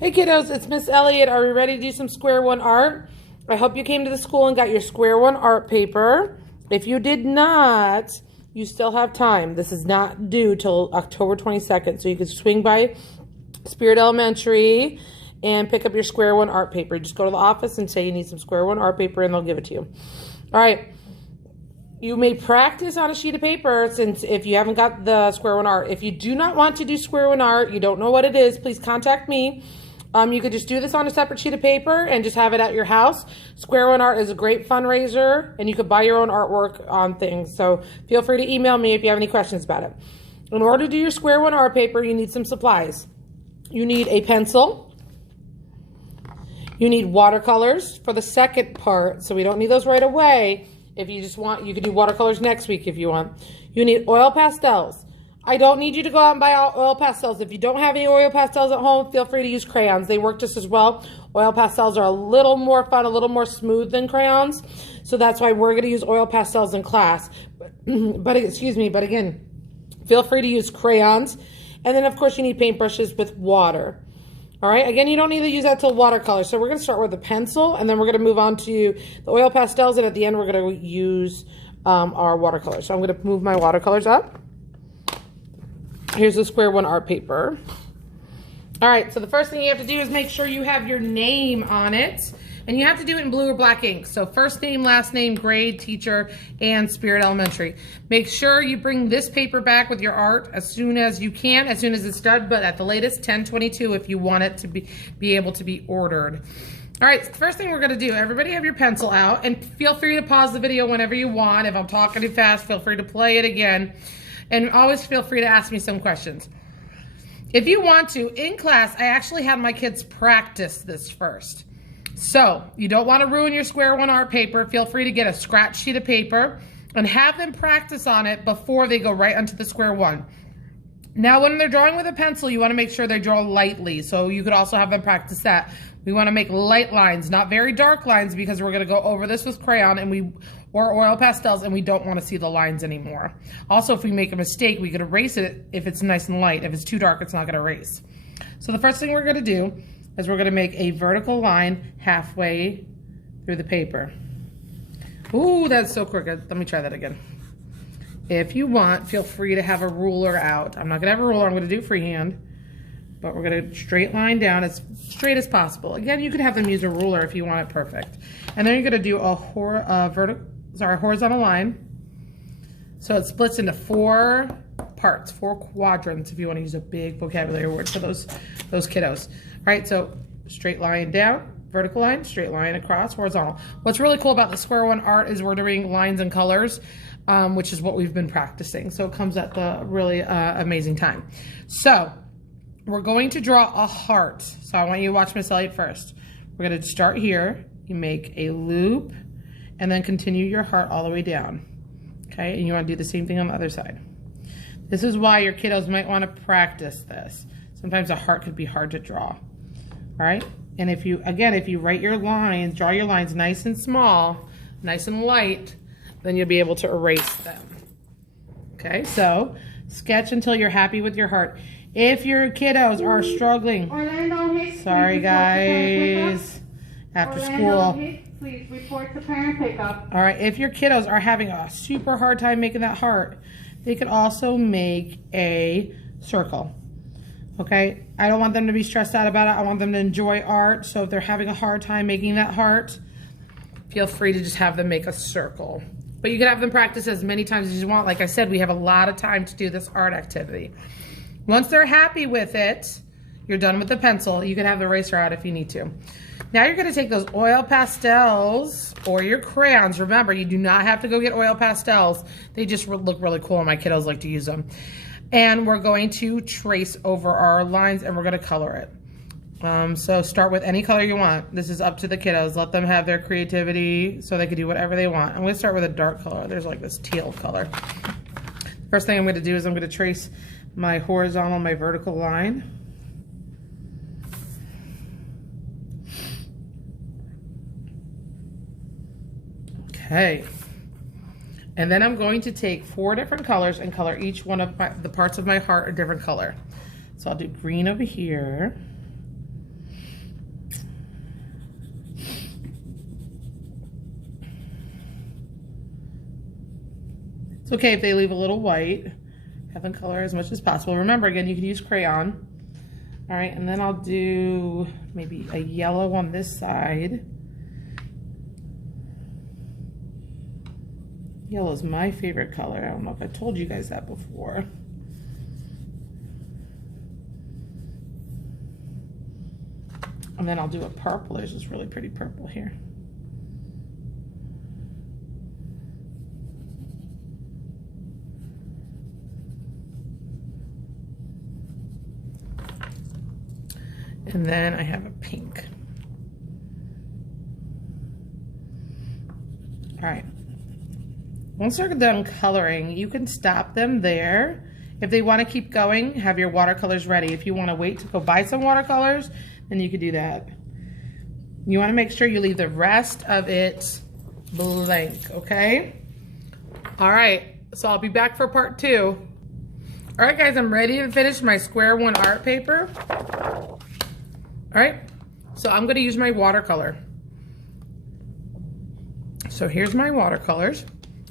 Hey kiddos, it's Miss Elliott. Are we ready to do some Square One art? I hope you came to the school and got your Square One art paper. If you did not, you still have time. This is not due till October 22nd, so you can swing by Spirit Elementary and pick up your Square One art paper. Just go to the office and say you need some Square One art paper and they'll give it to you. All right. You may practice on a sheet of paper since if you haven't got the Square One art. If you do not want to do Square One art, you don't know what it is, please contact me. You could just do this on a separate sheet of paper and just have it at your house. Square One Art is a great fundraiser and you could buy your own artwork on things. So feel free to email me if you have any questions about it. In order to do your Square One art paper, you need some supplies. You need a pencil. You need watercolors for the second part, so we don't need those right away. If you just want, you could do watercolors next week if you want. You need oil pastels. I don't need you to go out and buy oil pastels. If you don't have any oil pastels at home, feel free to use crayons. They work just as well. Oil pastels are a little more fun, a little more smooth than crayons. So that's why we're going to use oil pastels in class. But again, feel free to use crayons. And then, of course, you need paintbrushes with water. All right, again, you don't need to use that till watercolor. So we're going to start with a pencil, and then we're going to move on to the oil pastels, and at the end, we're going to use our watercolors. So I'm going to move my watercolors up. Here's the Square One art paper. All right, so the first thing you have to do is make sure you have your name on it. And you have to do it in blue or black ink. So first name, last name, grade, teacher, and Spirit Elementary. Make sure you bring this paper back with your art as soon as you can, as soon as it's done, but at the latest 10/22 if you want it to be able to be ordered. All right, so the first thing we're gonna do, everybody have your pencil out, and feel free to pause the video whenever you want. If I'm talking too fast, feel free to play it again. And always feel free to ask me some questions. If you want to, in class, I actually had my kids practice this first. So you don't want to ruin your Square One art paper. Feel free to get a scratch sheet of paper and have them practice on it before they go right onto the Square One. Now, when they're drawing with a pencil, you want to make sure they draw lightly. So you could also have them practice that. We want to make light lines, not very dark lines, because we're going to go over this with crayon or oil pastels, and we don't want to see the lines anymore. Also, if we make a mistake, we could erase it if it's nice and light. If it's too dark, it's not going to erase. So the first thing we're going to do is we're going to make a vertical line halfway through the paper. Ooh, that's so crooked. Let me try that again. If you want, feel free to have a ruler out. I'm not going to have a ruler. I'm going to do freehand. But we're going to straight line down as straight as possible. Again, you could have them use a ruler if you want it perfect. And then you're going to do a horizontal line. So it splits into 4 parts, 4 quadrants, if you want to use a big vocabulary word for those kiddos. All right, so straight line down, vertical line, straight line across, horizontal. What's really cool about the Square One art is we're doing lines and colors, which is what we've been practicing. So it comes at the really amazing time. So we're going to draw a heart. So I want you to watch Miss Elliott first. We're going to start here. You make a loop and then continue your heart all the way down. Okay, and you want to do the same thing on the other side. This is why your kiddos might want to practice this. Sometimes a heart could be hard to draw. All right, and if you write your lines, draw your lines nice and small, nice and light, then you'll be able to erase them. Okay, so sketch until you're happy with your heart. If your kiddos are struggling, sorry guys, after school. Please report to parent pickup. All right, if your kiddos are having a super hard time making that heart, they could also make a circle. Okay, I don't want them to be stressed out about it. I want them to enjoy art. So if they're having a hard time making that heart, feel free to just have them make a circle. But you can have them practice as many times as you want. Like I said, we have a lot of time to do this art activity. Once they're happy with it, you're done with the pencil. You can have the eraser out if you need to. Now you're going to take those oil pastels or your crayons. Remember, you do not have to go get oil pastels. They just look really cool, and my kiddos like to use them. And we're going to trace over our lines, and we're going to color it. So start with any color you want. This is up to the kiddos. Let them have their creativity so they can do whatever they want. I'm going to start with a dark color. There's like this teal color. First thing I'm going to do is I'm going to trace my horizontal, my vertical line. Okay. And then I'm going to take 4 different colors and color each one of the parts of my heart a different color. So I'll do green over here. okay if they leave a little white. Have them color as much as possible. Remember, again, you can use crayon. All right, and then I'll do maybe a yellow on this side. Yellow is my favorite color. I don't know if I told you guys that before. And then I'll do a purple. There's this really pretty purple here. And then I have a pink. All right. Once they're done coloring, you can stop them there. If they want to keep going, have your watercolors ready. If you want to wait to go buy some watercolors, then you could do that. You want to make sure you leave the rest of it blank, okay? All right, so I'll be back for part 2. All right, guys, I'm ready to finish my square one art paper. All right, so I'm going to use my watercolor. So here's my watercolors.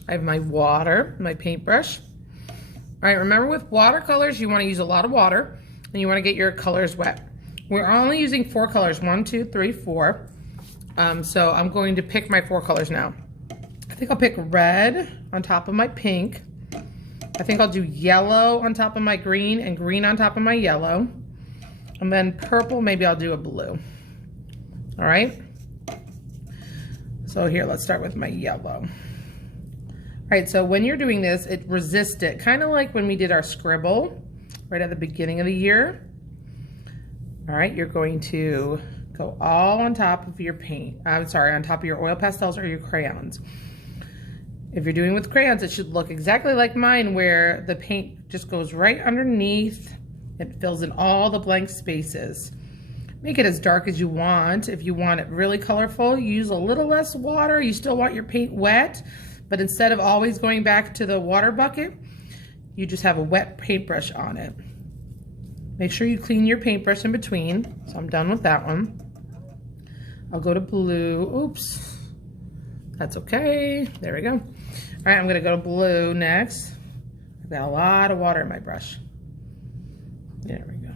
I have my water, my paintbrush. All right, remember with watercolors, you want to use a lot of water and you want to get your colors wet. We're only using 4 colors, 1, 2, 3, 4. So I'm going to pick my 4 colors now. I think I'll pick red on top of my pink. I think I'll do yellow on top of my green and green on top of my yellow. And then purple, maybe I'll do a blue. All right. So here, let's start with my yellow. All right, so when you're doing this, resist it. Kind of like when we did our scribble right at the beginning of the year. All right, you're going to go all on top of your paint. I'm sorry, on top of your oil pastels or your crayons. If you're doing with crayons, it should look exactly like mine where the paint just goes right underneath. It fills in all the blank spaces. Make it as dark as you want. If you want it really colorful, use a little less water. You still want your paint wet, but instead of always going back to the water bucket, you just have a wet paintbrush on it. Make sure you clean your paintbrush in between. So I'm done with that one. I'll go to blue. Oops. That's okay. There we go. All right, I'm gonna go to blue next. I've got a lot of water in my brush. There we go.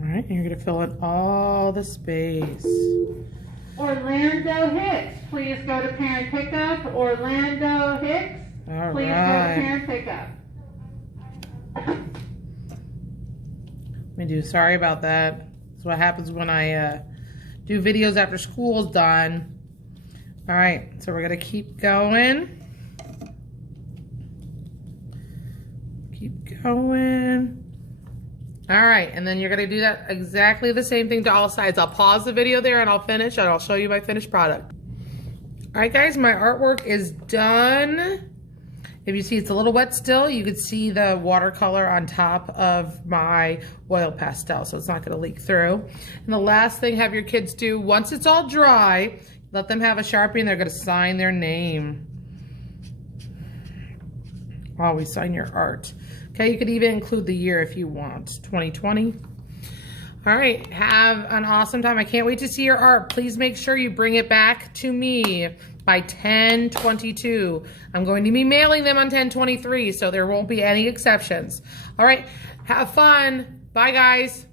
All right, and you're gonna fill in all the space. Orlando Hicks, please go to parent pickup. Orlando Hicks, All please right. go to parent pickup. Sorry about that. That's what happens when I do videos after school's done. All right, so we're gonna keep going. Keep going. All right, and then you're gonna do that exactly the same thing to all sides. I'll pause the video there and I'll finish and I'll show you my finished product. All right, guys, my artwork is done. If you see it's a little wet still, you can see the watercolor on top of my oil pastel, so it's not gonna leak through. And the last thing, have your kids do, once it's all dry, let them have a Sharpie and they're gonna sign their name. Always sign your art. Okay, you could even include the year if you want, 2020. All right, have an awesome time. I can't wait to see your art. Please make sure you bring it back to me by 10/22. I'm going to be mailing them on 10/23, so there won't be any exceptions. All right, have fun. Bye, guys.